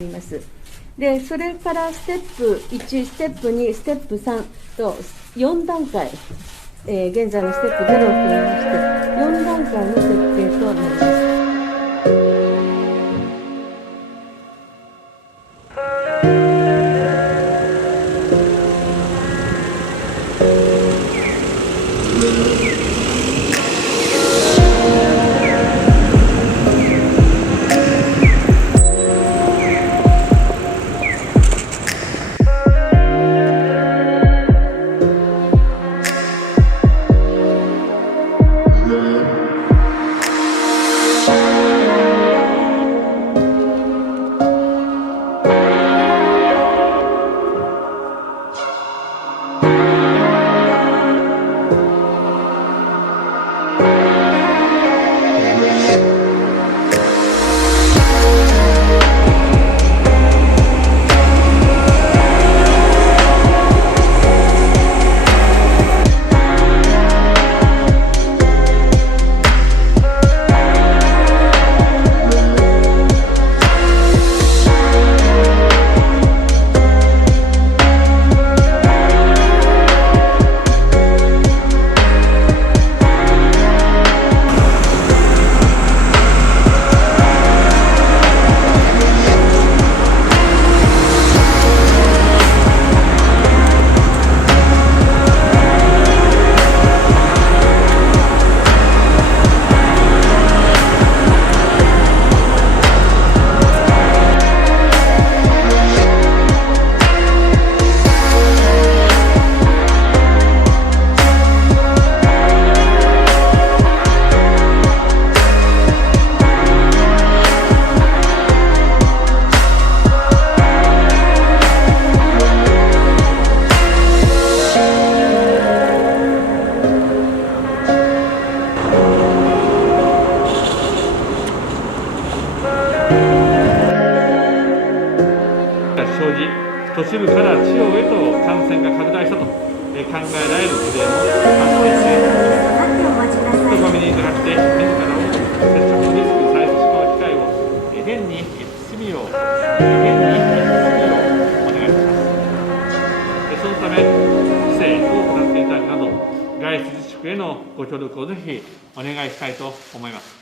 います。で、それからステップ1、ステップ2、ステップ3と4段階、現在のステップ0を含めまして、4段階の設定となります。都市部から地方へと感染が拡大したと考えられる事例も発生しています。人混みに向かって自らを接触のリスクにされてしまう機会を変に慎みをお願いします。そのため規制を行っていただくなど外出自粛へのご協力をぜひお願いしたいと思います。